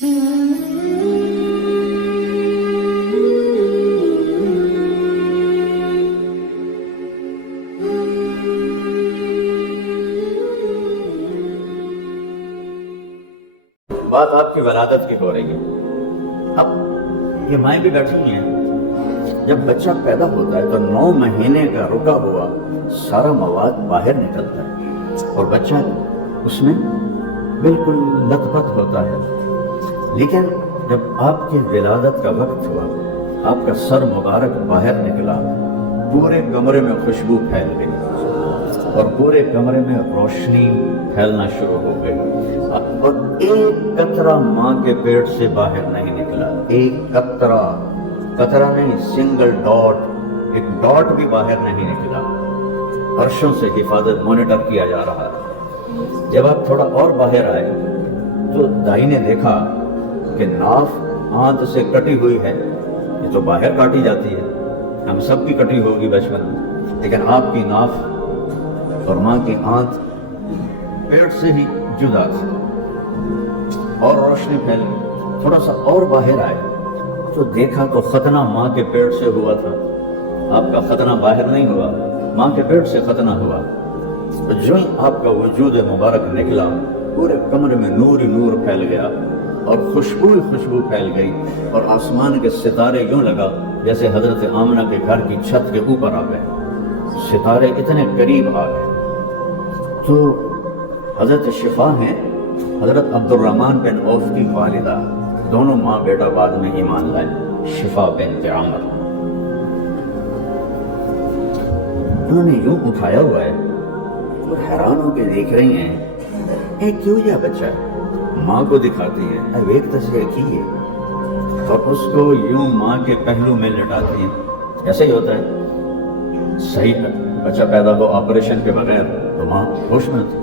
بات آپ کی ولادت کی ہو رہی ہے. اب یہ مائیں بھی بیٹھی ہیں. جب بچہ پیدا ہوتا ہے تو 9 مہینے کا رکا ہوا سارا مواد باہر نکلتا ہے اور بچہ اس میں بالکل لت پت ہوتا ہے. لیکن جب آپ کی ولادت کا وقت ہوا، آپ کا سر مبارک باہر نکلا، پورے کمرے میں خوشبو پھیل گئی اور پورے کمرے میں روشنی پھیلنا شروع ہو گئی. اور ایک قطرہ ماں کے پیٹ سے باہر نہیں نکلا. ایک قطرہ نہیں، سنگل ڈاٹ، ایک ڈاٹ بھی باہر نہیں نکلا. عرشوں سے حفاظت مانیٹر کیا جا رہا ہے. جب آپ تھوڑا اور باہر آئے تو دائی نے دیکھا کہ ناف آنت سے کٹی ہوئی ہے. یہ تو باہر کاٹی جاتی ہے، ہم سب کی کٹی ہوگی بچپن میں، لیکن آپ کی ناف اور ماں کی آنت پیٹ سے ہی جدا تھی. اور روشنی پھیل گئی. تھوڑا سا اور باہر آئے تو دیکھا تو ختنہ ماں کے پیٹ سے ہوا تھا. آپ کا ختنہ باہر نہیں ہوا، ماں کے پیٹ سے ختنہ ہوا. تو جو ہی آپ کا وجود مبارک نکلا، پورے کمرے میں نور ہی نور پھیل گیا اور خوشبو ہی خوشبو پھیل گئی. اور آسمان کے ستارے یوں لگا جیسے حضرت آمنہ کے گھر کی چھت کے اوپر آ گئے. ستارے اتنے قریب آ گئے. تو حضرت شفا ہیں حضرت عبد الرحمن بن عوف کی والدہ، دونوں ماں بیٹا بعد میں ایمان لائے، شفا بنت عمر. انہوں نے یوں اٹھایا ہوا ہے اور حیران ہو کے دیکھ رہی ہیں اے کیوں یہ بچہ ہے. ماں کو دکھاتی ہیں، اب ایک تصویر کی ہے اور اس کو یوں ماں کے پہلو میں لٹاتی ہیں. ایسا ہی ہوتا ہے، صحیح بچہ پیدا ہو آپریشن کے بغیر تو ماں ہوش میں تھی،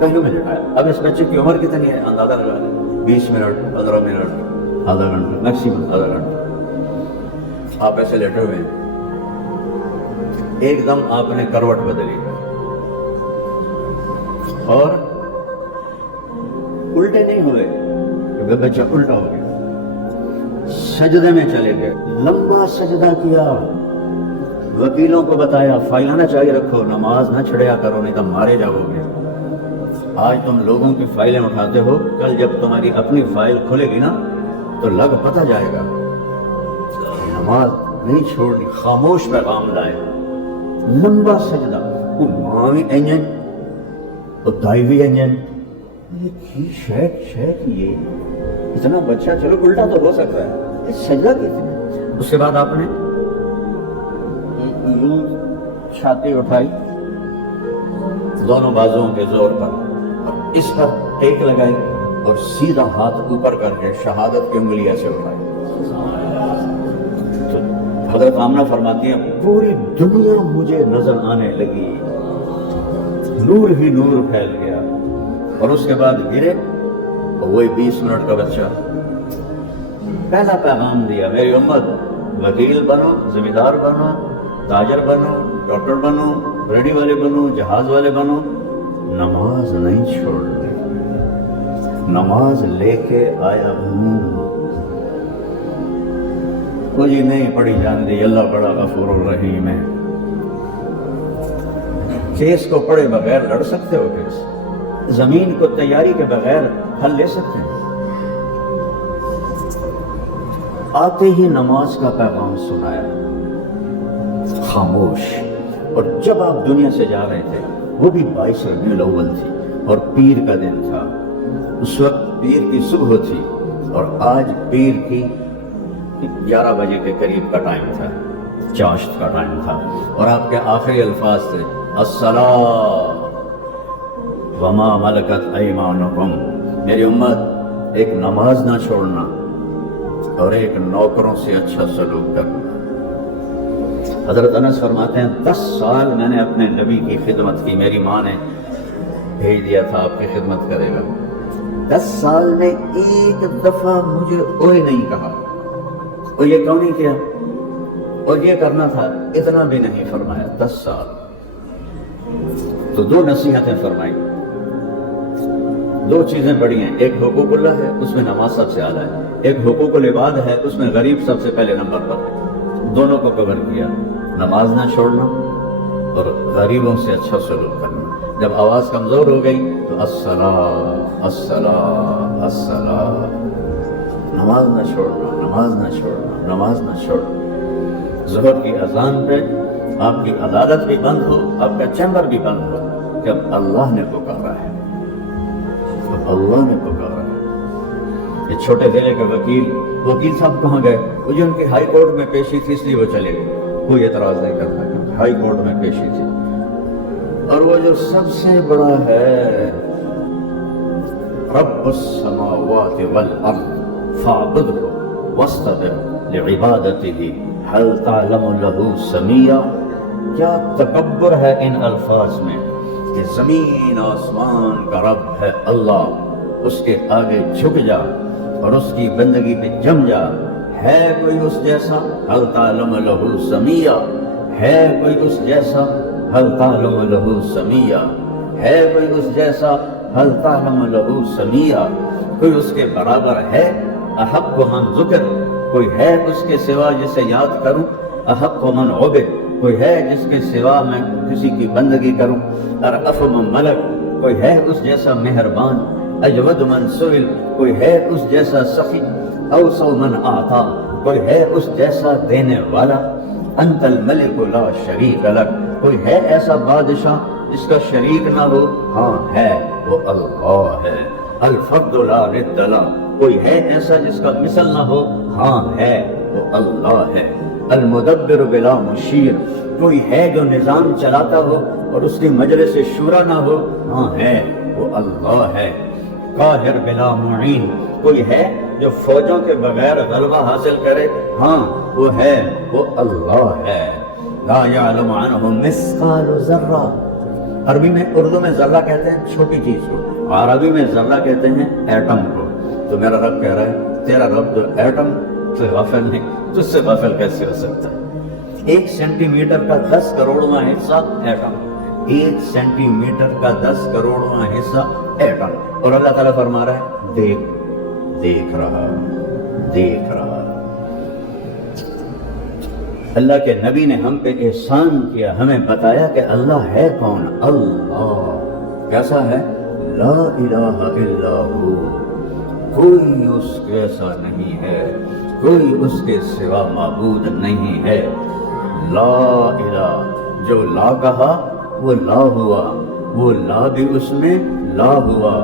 پہلو میں لٹایا. اب اس بچے کی عمر کتنی ہے اندازہ لگا لیں، 20 منٹ، 15 منٹ، آدھا گھنٹہ، میکسیمم آدھا گھنٹہ آپ ایسے لیٹے ہوئے ہیں. ایک دم آپ نے کروٹ بدلی اور الٹے نہیں ہوئے کہ بچہ الٹا ہو گیا. سجدے میں چلے گئے، لمبا سجدہ کیا. وکیلوں کو بتایا فائلیں نہ چاہیے رکھو، نماز نہ چھڑیا کرو نہیں تو مارے جاؤ گے. آج تم لوگوں کی فائلیں اٹھاتے ہو، کل جب تمہاری اپنی فائل کھلے گی نا تو لگ پتہ جائے گا. نماز نہیں چھوڑنی، خاموش پیغام لائے. لمبا سجدہ، وہ ماں بھی انجن اور دائی بھی انجن. شیخ یہ اتنا بچہ، چلو الٹا تو ہو سکتا ہے، سجدہ کتنے. اس کے بعد آپ نے یوں چھاتی اٹھائی دونوں بازوؤں کے زور پر اور اس پر ٹیک لگائی اور سیدھا ہاتھ اوپر کر کے شہادت کی انگلی ایسے اٹھائی. تو حضرت آمنہ فرماتی ہیں پوری دنیا مجھے نظر آنے لگی، نور ہی نور پھیل گیا. اور اس کے بعد گرے اور وہی 20 منٹ کا بچہ پہلا پیغام دیا، میری امت وکیل بنو، ذمہ دار بنو، تاجر بنو، ڈاکٹر بنو، ریڈی والے بنو، جہاز والے بنو، نماز نہیں چھوڑنی. نماز لے کے آیا ہوں، کچھ نہیں پڑھی جان دی، اللہ بڑا غفور الرحیم ہے. کیس کو پڑھے بغیر لڑ سکتے ہو کیس؟ زمین کو تیاری کے بغیر حل لے سکتے ہیں؟ آتے ہی نماز کا پیغام سنایا، خاموش. اور جب آپ دنیا سے جا رہے تھے وہ بھی 22 ربیع الاول تھی اور پیر کا دن تھا. اس وقت پیر کی صبح تھی اور آج پیر کی 11 بجے کے قریب کا ٹائم تھا، چاشت کا ٹائم تھا. اور آپ کے آخری الفاظ تھے الصلاۃ وما ملکت ایمانکم. میری امت ایک نماز نہ چھوڑنا اور ایک نوکروں سے اچھا سلوک کرنا. حضرت انس فرماتے ہیں 10 سال میں نے اپنے نبی کی خدمت کی، میری ماں نے بھیج دیا تھا آپ کی خدمت کرے گا. 10 سال میں ایک دفعہ مجھے اوئے نہیں کہا، اور یہ کیوں نہیں کیا، اور یہ کرنا تھا، اتنا بھی نہیں فرمایا. 10 سال. تو 2 نصیحتیں فرمائی. دو چیزیں بڑی ہیں، ایک حقوق اللہ ہے، اس میں نماز سب سے اعلیٰ ہے، ایک حقوق العباد ہے، اس میں غریب سب سے پہلے نمبر پر ہے۔ دونوں کو کور کیا، نماز نہ چھوڑنا اور غریبوں سے اچھا سلوک کرنا۔ جب آواز کمزور ہو گئی تو الصلاۃ الصلاۃ الصلاۃ، نماز نہ چھوڑنا، نماز نہ چھوڑنا، نماز نہ چھوڑنا۔ ظہر کی اذان پہ آپ کی عدالت بھی بند ہو، آپ کا چیمبر بھی بند ہو، کہ اب اللہ نے پکارا ہے، اب اللہ نے پکارا ہے۔ یہ چھوٹے ضلع کے وکیل صاحب کہاں گئے؟ وہ جو ان کی ہائی کورٹ میں پیشی تھی اس لیے وہ چلے گئے، کوئی اعتراض نہیں کرتا کہ ہائی کورٹ میں پیشی تھی۔ اور وہ جو سب سے بڑا ہے، رب السماوات والارض فاعبدہ واصطبر لعبادتہ هل تعلم له سمیہ۔ کیا تکبر ہے ان الفاظ میں کہ زمین آسمان کا رب ہے اللہ، اس کے آگے جھک جا اور اس کی بندگی پہ جم جا۔ ہے کوئی اس جیسا؟ هل تعلم له سمیہ، ہے کوئی اس جیسا؟ هل تعلم له سمیہ، ہے کوئی اس جیسا؟ هل تعلم له سمیہ۔ کوئی اس کے برابر ہے؟ احق من ذکر، کوئی ہے اس کے سوا جسے یاد کروں؟ احق من عبد، کوئی ہے جس کے سوا میں کسی کی بندگی کروں؟ ارأف من ملک، کوئی ہے اس جیسا مہربان؟ اجود من سئل، کوئی ہے اس جیسا سخی؟ اوسع من اعطا، کوئی ہے اس جیسا دینے والا؟ انت الملک لا شریک لک، کوئی ہے ایسا بادشاہ جس کا شریک نہ ہو؟ ہاں ہے، وہ اللہ ہے۔ الفرد لا ند له، کوئی ہے ایسا جس کا مثل نہ ہو؟ ہاں ہے، وہ اللہ ہے۔ المدبر بلا مشیر، کوئی ہے جو نظام چلاتا ہو اور اس کی مجلس شورا نہ ہو؟ ہاں ہے، وہ اللہ ہے۔ قاہر بلا معین، کوئی ہے جو فوجوں کے بغیر غلبہ حاصل کرے؟ ہاں وہ ہے، وہ اللہ ہے۔ لا یعلم عنہ مثقال ذرہ، عربی میں، اردو میں ذرہ کہتے ہیں چھوٹی چیز کو، عربی میں ذرہ کہتے ہیں ایٹم کو۔ تو میرا رب کہہ رہا ہے تیرا رب تو ایٹم سے غافل نہیں، تجھ سے غافل کیسے ہو سکتا ہے؟ 1 سینٹی میٹر کا 10 کروڑواں حصہ ایٹم، 1 سینٹی میٹر کا 10 کروڑواں حصہ ایٹم، اور اللہ تعالیٰ فرما رہا ہے دیکھ رہا، دیکھ رہا۔ اللہ کے نبی نے ہم پہ احسان کیا، ہمیں بتایا کہ اللہ ہے کون؟ اللہ کیسا ہے؟ لا الہ الا ہو، کوئی اس جیسا نہیں ہے، کوئی اس کے سوا معبود نہیں ہے۔ لا الہ، جو لا کہا وہ لا ہوا، وہ لا بھی اس میں لا ہوا،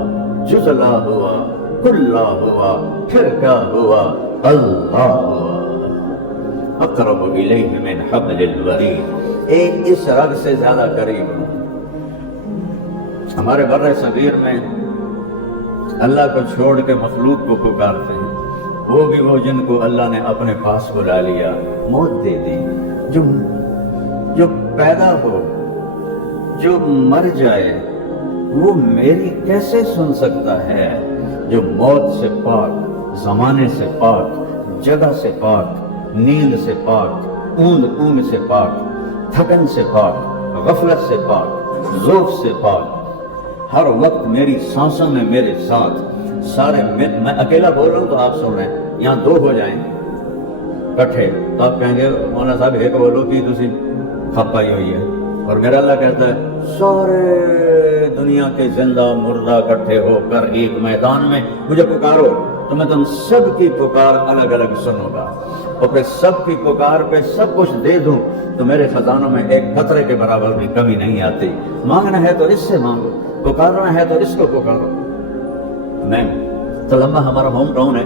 جز لا ہوا، کل لا ہوا، پھر کیا ہوا؟ اللہ ہوا۔ اقرب الیہ من حبل الورید، ایک اس رگ سے زیادہ قریب۔ ہمارے بر صغیر میں اللہ کو چھوڑ کے مخلوق کو پکارتے ہیں، وہ بھی وہ جن کو اللہ نے اپنے پاس بلا لیا، موت دے دی۔ جو پیدا ہو، جو مر جائے، وہ میری کیسے سن سکتا ہے؟ جو موت سے پاک، زمانے سے پاک، جگہ سے پاک، نیند سے پاک، اونگ سے پاک، تھکن سے پاک، غفلت سے پاک، ذوق سے پاک، ہر وقت میری سانسوں میں میرے ساتھ، سارے میں اکیلا بول رہا ہوں تو آپ سن رہے ہیں، یہاں 2 ہو جائیں کٹھے تو آپ کہیں گے مولانا صاحب ایک بولو کہ تسی کھپ پائی ہوئی ہے، اور میرا اللہ کہتا ہے سارے دنیا کے زندہ مردہ کٹھے ہو کر ایک میدان میں مجھے پکارو تو میں تم سب کی پکار الگ الگ سنوں گا، اور پھر سب کی پکار پہ سب کچھ دے دوں تو میرے خزانوں میں ایک قطرے کے برابر بھی کمی نہیں آتی۔ مانگنا ہے تو اس سے مانگو، پکارنا ہے تو اس کو پکارو۔ میں تلمبہ ہمارا ہوم ٹاؤن ہے،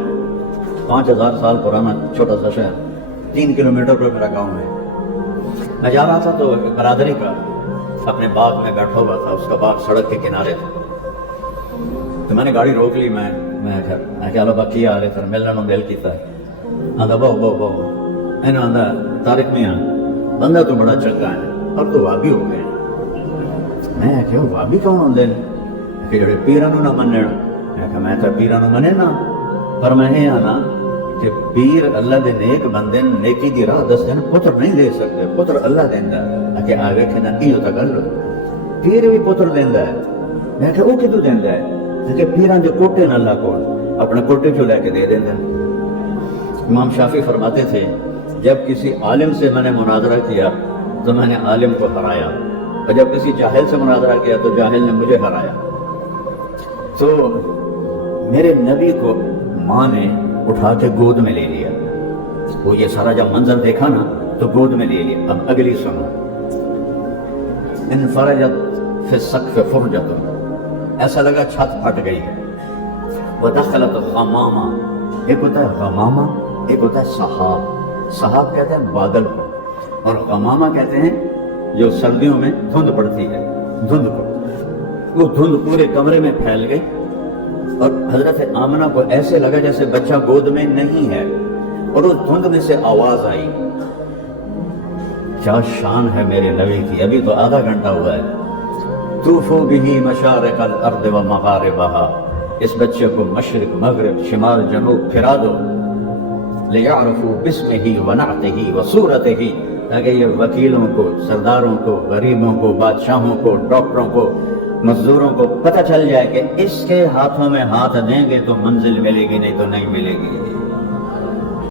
5000 سال پرانا چھوٹا سا شہر، 3 کلومیٹر پہ میرا گاؤں ہے۔ میں جا رہا تھا تو ایک برادری کا اپنے باغ میں بیٹھا ہوا تھا، اس کا باغ سڑک کے کنارے تھا، تو میں نے گاڑی روک لی، میں کیا لبا کیا آ رہے تھے ملنا دل کیتا ہے، آدھا بہو میں نے آدھا طارق میاں بندہ تو بڑا چنگا ہے، اب تو وابی ہو گئے۔ میں کہا وابی کون ہوندے نے کہ جڑے پیراں نوں نہ منن؟ میں تو پیراں نوں منے نا، پر میں یہ آنا کہ پیر اللہ دے نیک بندے نیکی دی راہ دس دن، پتر نہیں دے سکتے، پتر اللہ دیندا ہے کہ آگے کھنا ایو تا گل، پیر بھی پتر دیندا ہے۔ میں کہ وہ کدوں دیندا ہے؟ کہ پیران دے کوٹے نہ اللہ کو اپنے کوٹے جو لے کے دے دیں. امام شافعی فرماتے تھے جب کسی عالم سے میں نے مناظرہ کیا تو میں نے عالم کو ہرایا، اور جب کسی جاہل سے مناظرہ کیا تو جاہل نے مجھے ہرایا. تو میرے نبی کو ماں نے اٹھا کے گود میں لے لیا. وہ یہ سارا جب منظر دیکھا نا تو گود میں لے لیا. اب اگلی سنو. انفرجت فی السقف فرجۃ، ایسا لگا چھت پھٹ گئی ہے. ودخلت غمامہ، ایک ہوتا ہے غمامہ، ایک ہوتا ہے سحاب. سحاب کہتے ہیں بادل کو، اور غمامہ کہتے ہیں جو سردیوں میں دھند پڑتی ہے، دھند کو. وہ دھند پورے کمرے میں پھیل گئی اور حضرت آمنہ کو ایسے لگا جیسے بچہ گود میں نہیں ہے، اور اس دھند میں سے آواز آئی. کیا شان ہے میرے نبی کی. ابھی تو آدھا گھنٹہ ہوا ہے. طوفوا بہ مشارق الارض و مغاربہا، اس بچے کو مشرق مغرب شمال جنوب پھرا دو. لیعرفوا باسمہ ونعتہ وصورتہ، تاکہ یہ وکیلوں کو، سرداروں کو، غریبوں کو، بادشاہوں کو، ڈاکٹروں کو، مزدوروں کو پتہ چل جائے کہ اس کے ہاتھوں میں ہاتھ دیں گے تو منزل ملے گی، نہیں تو نہیں ملے گی.